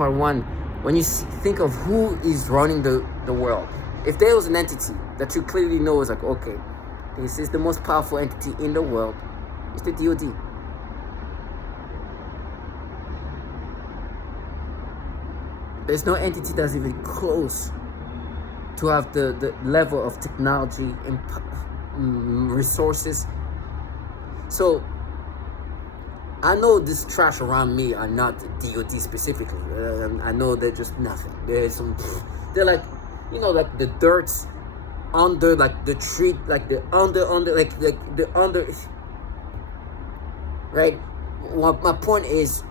part one, when you think of who is running the world, if there was an entity that you clearly know is like, okay, this is the most powerful entity in the world, it's the DoD. There's no entity that's even close to have the level of technology and resources. So I know this trash around me are not DoD specifically. I know they're just nothing. There's some, they're like, you know, like the dirt under, like the tree, like the under, like the under. Right. Well, my point is,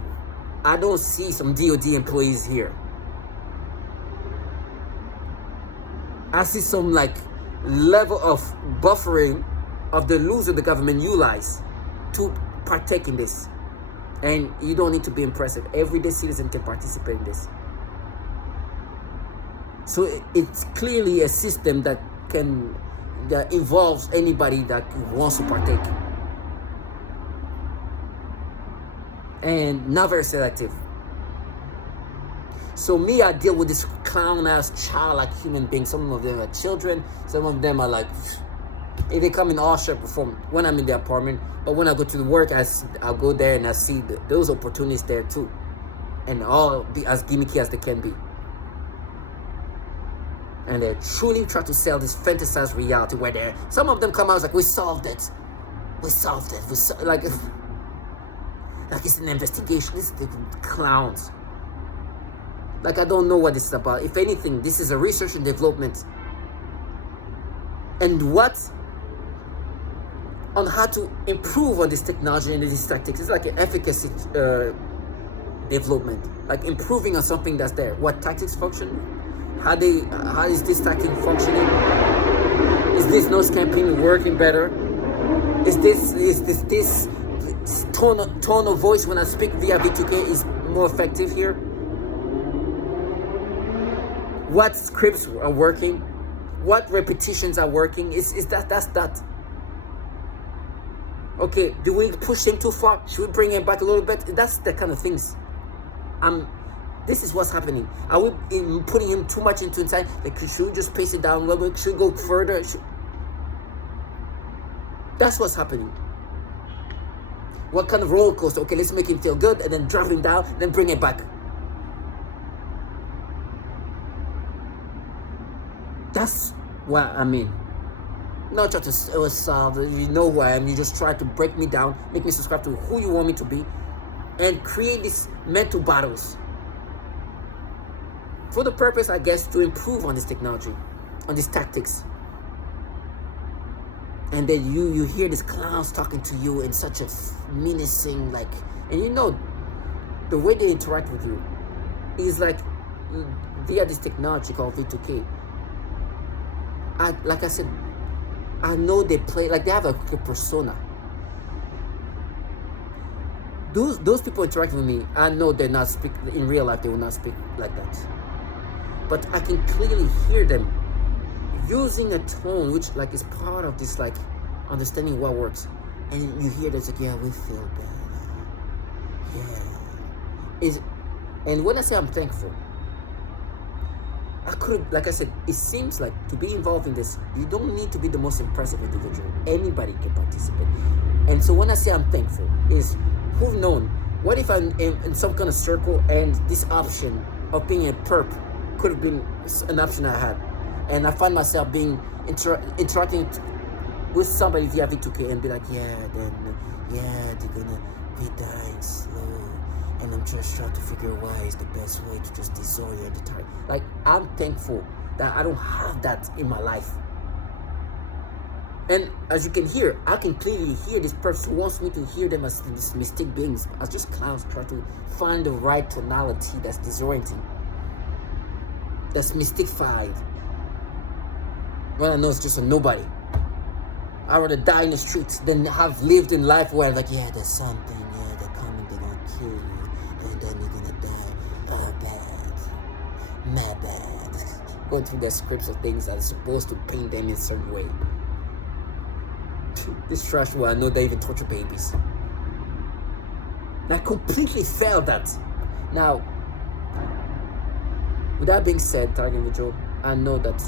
I don't see some DoD employees here. I see some like level of buffering of the loser the government utilize to partake in this. And you don't need to be impressive. Everyday citizen can participate in this. So it's clearly a system that involves anybody that wants to partake. And not very selective. So me, I deal with this clown-ass childlike human beings. Some of them are children. Some of them are like, they come in all shape or form when I'm in the apartment. But when I go to the work, I'll go there and I see those opportunities there too. And all be as gimmicky as they can be. And they truly try to sell this fantasized reality where some of them come out like, we solved it. We solved it. Like it's an investigation. This is the clowns. Like, I don't know what this is about. If anything, this is a research and development. And what? On how to improve on this technology and these tactics. It's like an efficacy development. Like improving on something that's there. What tactics function? How is this tactic functioning? Is this nose campaign working better? Is this tone of voice when I speak via V2K is more effective here? What scripts are working? What repetitions are working? That's that. Okay, do we push him too far? Should we bring him back a little bit? That's the kind of things. This is what's happening. Are we putting him too much into inside? Like, should we just pace it down a little bit? Should we go further? That's what's happening. What kind of roller coaster? Okay, let's make him feel good and then drop him down, then bring it back. That's what I mean. Not try to solve it. You know who I am. You just try to break me down, make me subscribe to who you want me to be, and create these mental battles. For the purpose, I guess, to improve on this technology, on these tactics. And then you hear these clowns talking to you in such a menacing, like, and you know, the way they interact with you is like via this technology called V2K. Like I said, I know they play, like they have a persona. Those people interacting with me, I know they're not speak, in real life they will not speak like that. But I can clearly hear them using a tone which like is part of this like understanding what works. And you hear this like, yeah, we feel bad. Yeah. And when I say I'm thankful, I could, like I said, it seems like to be involved in this, you don't need to be the most impressive individual. Anybody can participate. And so when I say I'm thankful, is who've known, what if I'm in some kind of circle and this option of being a perp could have been an option I had. And I find myself being interacting with somebody via V2K and be like, they're gonna be dying slow. And I'm just trying to figure out why is the best way to just disorient the target. Like, I'm thankful that I don't have that in my life. And as you can hear, I can clearly hear this person who wants me to hear them as these mystic beings, as just clowns trying to find the right tonality that's disorienting, that's mystified. Well, I know it's just a nobody. I'd rather die in the streets than have lived in life where like, there's something, they're coming, they're gonna kill you. And then you're gonna die. Oh, bad. My bad. Going through their scripts of things that are supposed to paint them in a certain way. This trash where I know they even torture babies. And I completely failed that. Now, With that being said, target individual, I know that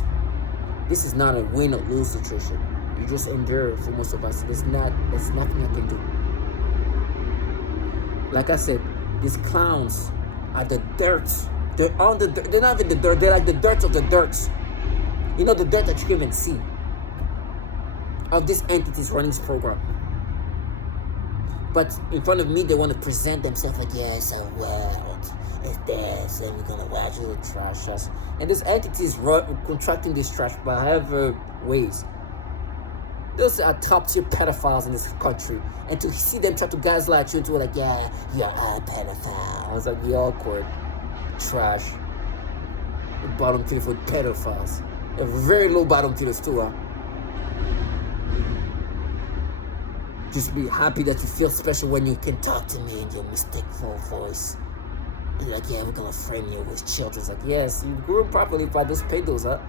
this is not a win or lose situation. You just endure for most of us. There's nothing I can do. Like I said, these clowns are the dirt. They're on the dirt. They're not even the dirt. They're like the dirt of the dirt. You know, the dirt that you can even see of these entities running this program. But in front of me, they want to present themselves like, yes, our world is this, and we're going to watch you trash us. And these entities contracting this trash by however ways. Those are top-tier pedophiles in this country. And to see them try to gaslight you into like, yeah, you're a pedophile. I was like, you're awkward. Trash. The bottom feeder for pedophiles. A very low bottom feeders too, huh? Just be happy that you feel special when you can talk to me in your mistakeful voice. And you're like, yeah, we're gonna frame you with children. It's like, yes, you grew up properly by those pedos, huh?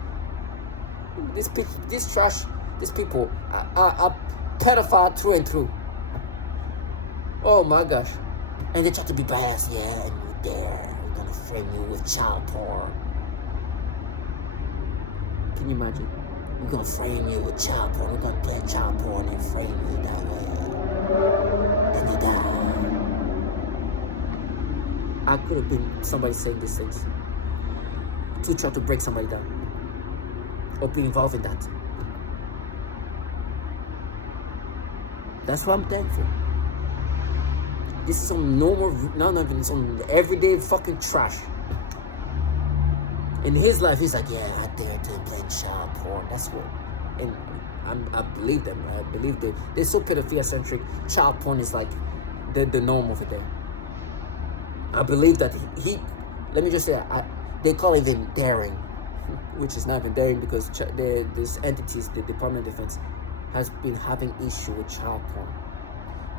This trash, these people are pedophile through and through. Oh my gosh. And they try to be biased, yeah, and you're there. We're gonna frame you with child porn. Can you imagine? We're gonna frame you with child porn. We're gonna play child porn and frame you that way. Then you die. I could have been somebody saying these things to try to break somebody down or be involved in that. That's why I'm thankful. This is some normal, not even some everyday fucking trash. In his life, he's like, yeah, out there to play child porn. That's what, and I believe them. I believe they're so pedophilia-centric. Child porn is like the norm over there. I believe that he let me just say, they call it even daring, which is not even daring because these entities, the Department of Defense, has been having issue with child porn.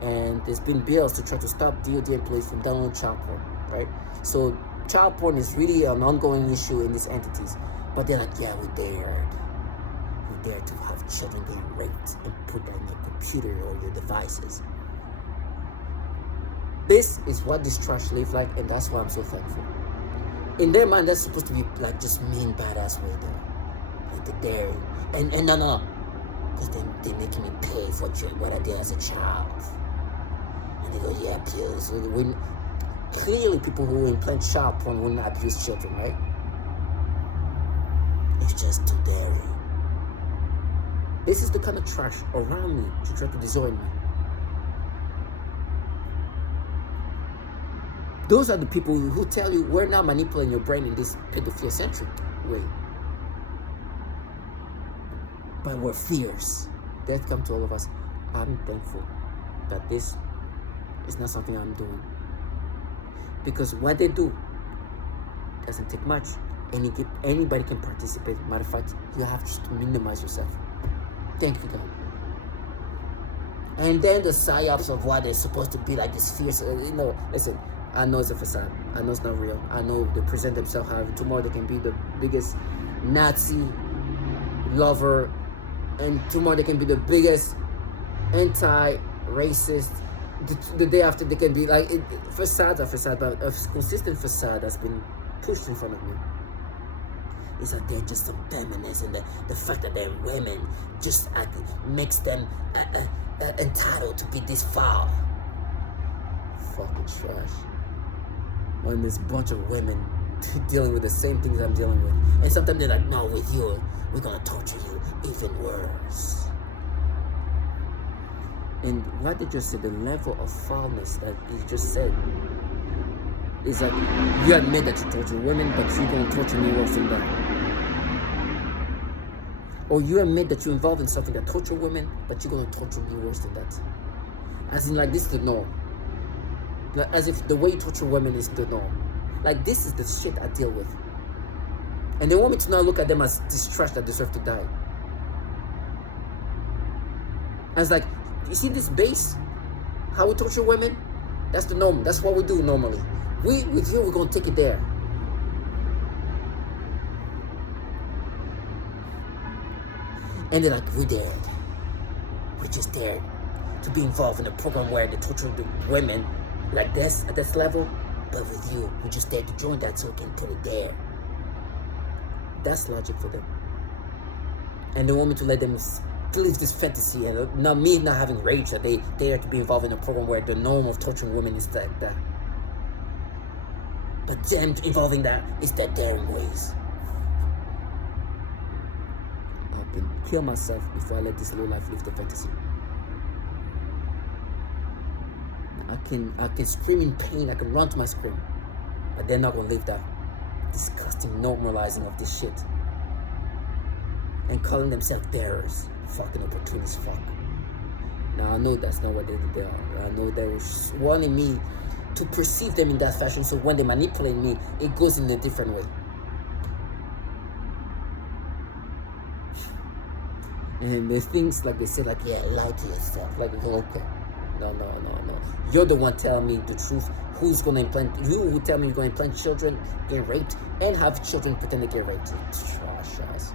And there's been bills to try to stop DoD employees from downloading child porn, right? So child porn is really an ongoing issue in these entities. But they're like, yeah, we dare to have children getting raped and put that in your computer or your devices. This is what this trash live like, and that's why I'm so thankful. In their mind, that's supposed to be like just mean badass way there. Like the daring. And no. Because they're making me pay for what I did as a child. And they go, yeah, please. Clearly, people who implant child porn will not abuse children, right? It's just too daring. This is the kind of trash around me to try to disown me. Those are the people who tell you we're not manipulating your brain in this pedophilia-centric way. But we're fierce. Death comes to all of us. I'm thankful that this is not something I'm doing. Because what they do doesn't take much. Anybody can participate. Matter of fact, you have to minimize yourself. Thank you, God. And then the psyops of what they're supposed to be like this fierce, listen, I know it's a facade. I know it's not real. I know they present themselves however. Tomorrow they can be the biggest Nazi lover, and tomorrow they can be the biggest anti-racist. The day after they can be like facade after facade, but a consistent facade that's been pushed in front of me. It's like they're just some feminists, and the fact that they're women just makes them entitled to be this foul. Fucking trash. When there's a bunch of women dealing with the same things I'm dealing with, and sometimes they're like, no, with you, we're gonna torture you even worse. And what they just said, the level of foulness that he just said, is that you admit that you torture women, but you're going to torture me worse than that. Or you admit that you're involved in something that torture women, but you're going to torture me worse than that. As in, like, this is the norm. Like, as if the way you torture women is the norm. Like, this is the shit I deal with. And they want me to now look at them as this trash that deserve to die. And it's like, you see this base? How we torture women? That's the norm. That's what we do normally. With you, we're going to take it there. And they're like, we dared. We just dared to be involved in a program where they torture the women like this, at this level. But with you, we just dared to join that so we can put it there. That's logic for them. And they want me to let them live this fantasy, and not me not having rage that they dare to be involved in a program where the norm of torturing women is like that. But them involving that is their daring ways. I can kill myself before I let this low life live the fantasy. I can scream in pain, I can run to my scream, but they're not gonna live that disgusting normalizing of this shit. And calling themselves bearers. Fucking opportunist fuck. Now I know that's not what they are. I know they're wanting me to perceive them in that fashion, so when they manipulate me, it goes in a different way. And the things like they say, like, yeah, lie to yourself. Like, okay. No. You're the one telling me the truth. Who's gonna implant? You who tell me you're gonna implant children, get raped, and have children pretend to get raped. Trash ass.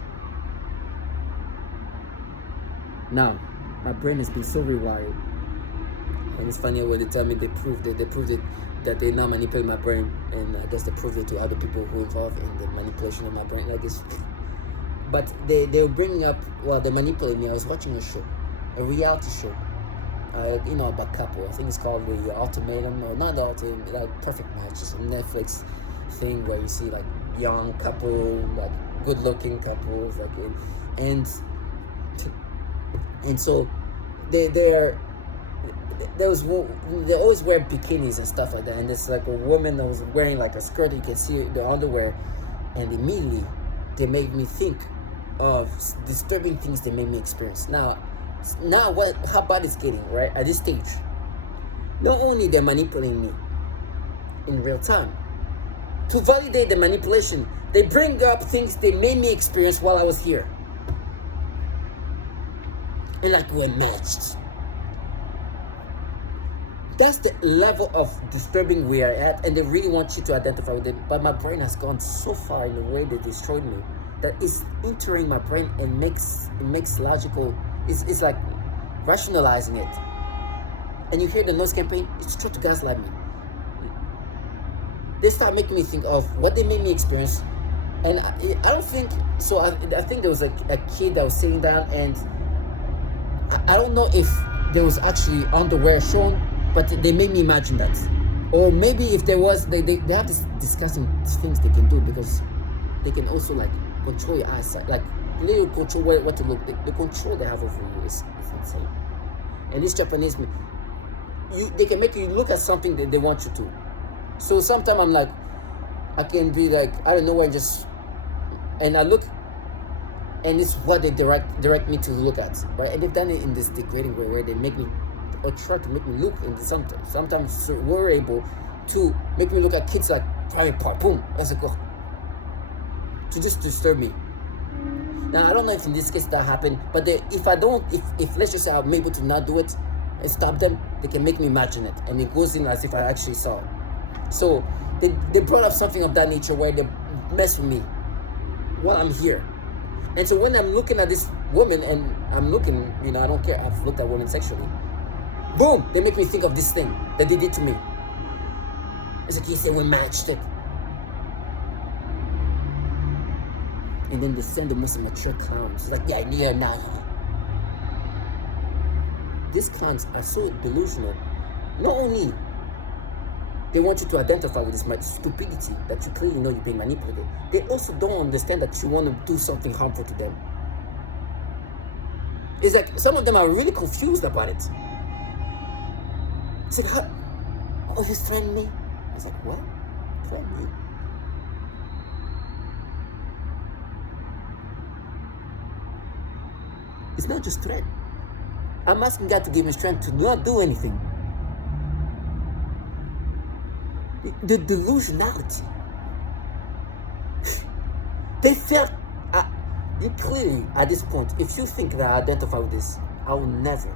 Now, my brain has been so rewired. And it's funny when they tell me they proved it that they not manipulate my brain, and I guess they proved it to other people who are involved in the manipulation of my brain. Like this, but they were bringing up, well, they manipulated me. I was watching a show, a reality show, about couple. I think it's called The Ultimatum, or not The Ultimatum, like Perfect Match. It's a Netflix thing where you see like young couple, like good-looking couples, like and so they always wear bikinis and stuff like that, and it's like a woman that was wearing like a skirt, you can see the underwear, and immediately they made me think of disturbing things they made me experience. Now how bad it's getting, right? At this stage, not only they're manipulating me in real time, to validate the manipulation, they bring up things they made me experience while I was here. And like we're matched. That's the level of disturbing we are at, and they really want you to identify with it. But my brain has gone so far in the way they destroyed me that it's entering my brain and makes logical. It's like rationalizing it. And you hear the noise campaign, it's trying to gaslight me. They start making me think of what they made me experience, and I don't think so. I think there was a kid that was sitting down, and I don't know if there was actually underwear shown, but they made me imagine that. Or maybe if there was, they have this discussing things they can do, because they can also like control your eyesight, like little control what to look. The control they have over you is insane. And these Japanese, they can make you look at something that they want you to. So sometimes I'm like, I can be like, I don't know where, and I look, and it's what they direct me to look at, right? And they've done it in this degrading way where they make me, or try to make me look into something. Sometimes we're able to make me look at kids like private part, boom, as like, to just disturb me. Now I don't know if in this case that happened, but if let's just say I'm able to not do it and stop them, they can make me imagine it, and it goes in as if I actually saw it. So they brought up something of that nature where they mess with me while I'm here. And so when I'm looking at this woman, and I'm looking, I don't care, I've looked at women sexually, boom, they make me think of this thing that they did to me. It's like, you say, we matched it. And then they send the most immature clowns. It's like, yeah, now. These clowns are so delusional. Not only they want you to identify with this stupidity that you clearly know you're being manipulated, they also don't understand that you want to do something harmful to them. It's like some of them are really confused about it. It's like, oh, he's threatening me? I was like, what? Threatening me? It's not just threat. I'm asking God to give me strength to not do anything. The delusionality. They felt, you clearly, at this point, if you think that I identify with this, I'll never.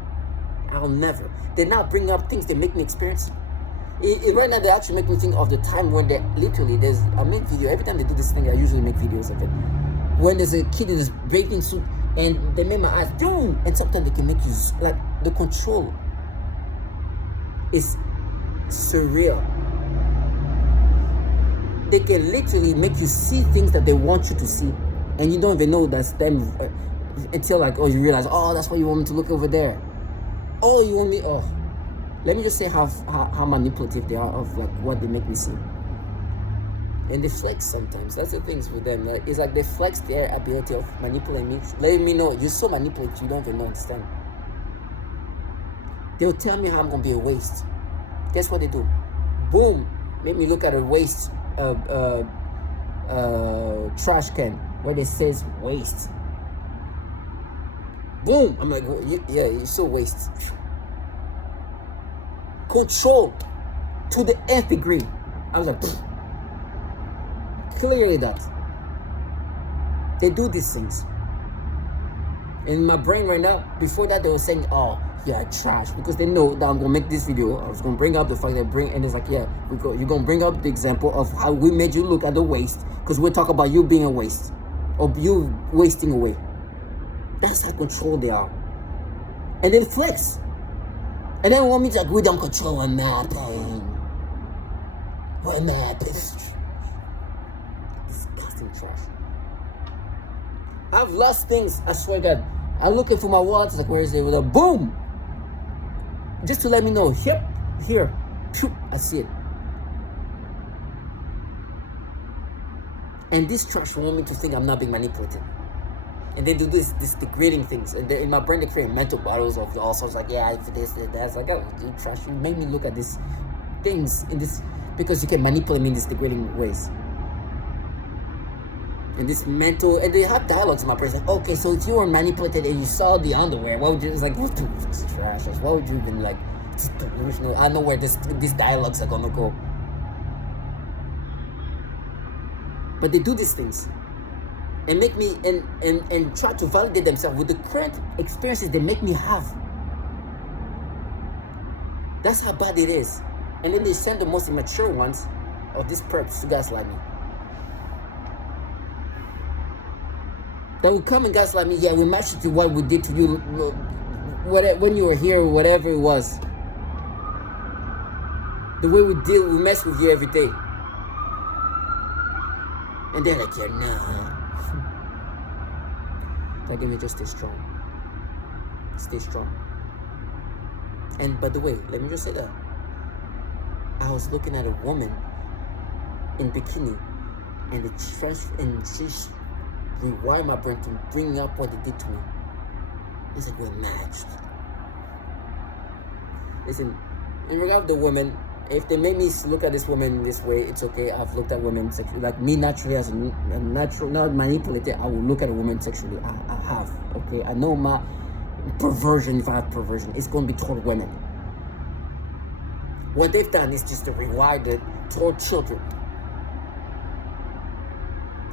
They now bring up things they make me experience. Right now, they actually make me think of the time when I make video, every time they do this thing, I usually make videos of it. When there's a kid in this bathing suit, and they make my eyes boom, and sometimes they can make you, like, the control is surreal. They can literally make you see things that they want you to see, and you don't even know that's them until like, oh, you realize, oh, that's why you want me to look over there. Oh, you want me, oh. Let me just say how manipulative they are of like what they make me see. And they flex sometimes. That's the things with them. It's like they flex their ability of manipulating me, letting me know you're so manipulative you don't even understand. They'll tell me how I'm gonna be a waste. Guess what they do? Boom, make me look at a waste trash can where it says waste. Boom, I'm like, yeah, you're so waste. Control to the nth degree. I was like, clearly that. They do these things. In my brain right now, before that they were saying, oh, yeah, trash, because they know that I'm gonna make this video. I was gonna bring up the fact that and it's like, yeah, you're gonna bring up the example of how we made you look at the waste, because we're talking about you being a waste, or you wasting away. That's how controlled they are. And then flex. And then want me to like, we don't control a mapping. We're mapping. Disgusting trash. I've lost things, I swear to God. I'm looking for my wallet, it's like, where is it? With a boom! Just to let me know, yep, here, I see it. And this trash want me to think I'm not being manipulated. And they do this degrading things. And in my brain, they create mental battles of all sorts, like, yeah, for this, that. It's like, oh, you trash, you make me look at these things in this, because you can manipulate me in these degrading ways. And this mental, and they have dialogues in my brain, like, okay, so if you were manipulated and you saw the underwear, what would you, it's like, what the trash, why would you even, like, it's delusional, I know where these dialogues are gonna go. But they do these things, and make me, and try to validate themselves with the current experiences they make me have. That's how bad it is. And then they send the most immature ones of these perps to gaslight me. They will come and gaslight me, yeah, we matched it to what we did to you when you were here, or whatever it was. The way we mess with you every day. And they're like, yeah, nah. They're gonna just stay strong. Stay strong. And by the way, let me just say that. I was looking at a woman in bikini, and she's rewired my brain to bring up what they did to me. It's like we're matched. Listen, in regard to the women, if they make me look at this woman in this way, it's okay. I've looked at women sexually, like me naturally as a natural, not manipulated. I will look at a woman sexually. I have, okay. I know my perversion. If I have perversion, it's going to be toward women. What they've done is just to rewire it toward children.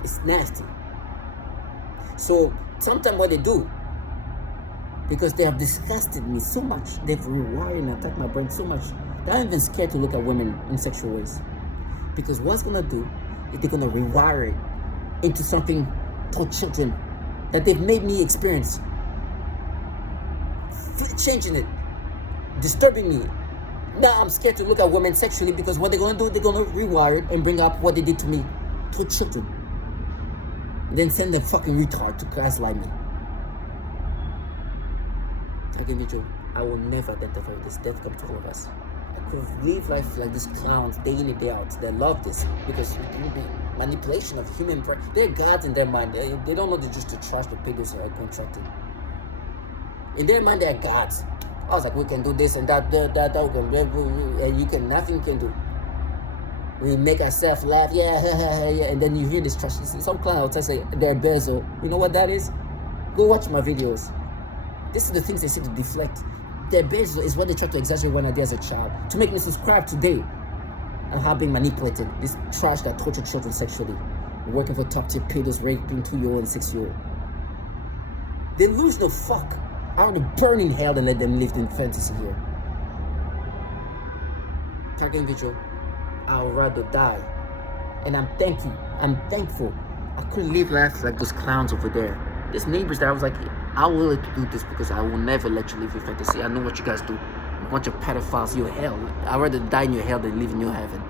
It's nasty. So sometimes what they do, because they have disgusted me so much, they've rewired and attacked my brain so much that I'm even scared to look at women in sexual ways. Because what's gonna do is they're gonna rewire it into something called children that they've made me experience. Changing it, disturbing me. Now I'm scared to look at women sexually, because what they're gonna do, they're gonna rewire it and bring up what they did to me to children. And then send the fucking retard to gaslight me. I give you joke. I will never identify with this. Death comes to all of us. I could live life like these clowns day in and day out. They love this because it can be manipulation of human brain. They're gods in their mind. They don't know they're just the trash the pigs are contracted. In their mind, they're gods. I was like, we can do this and that, and you can, nothing can do. We make ourselves laugh, yeah, yeah, and then you hear this trash. Some clown will say they're bezo. You know what that is? Go watch my videos. This is the things they say to deflect. Their bezo is what they try to exaggerate when I did as a child, to make me subscribe today. And how being manipulated. This trash that torture children sexually, working for top tier pedos, raping 2-year-old and 6-year-old. They lose no fuck. I want to burn in hell and let them live in fantasy here. Target individual. I'd rather die. And I'm thankful. I couldn't live life like those clowns over there. These neighbors that I was like, I will let you do this because I will never let you live in fantasy. I know what you guys do. A bunch of pedophiles, your hell. I'd rather die in your hell than live in your heaven.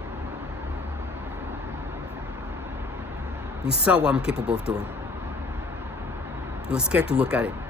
You saw what I'm capable of doing. He was scared to look at it.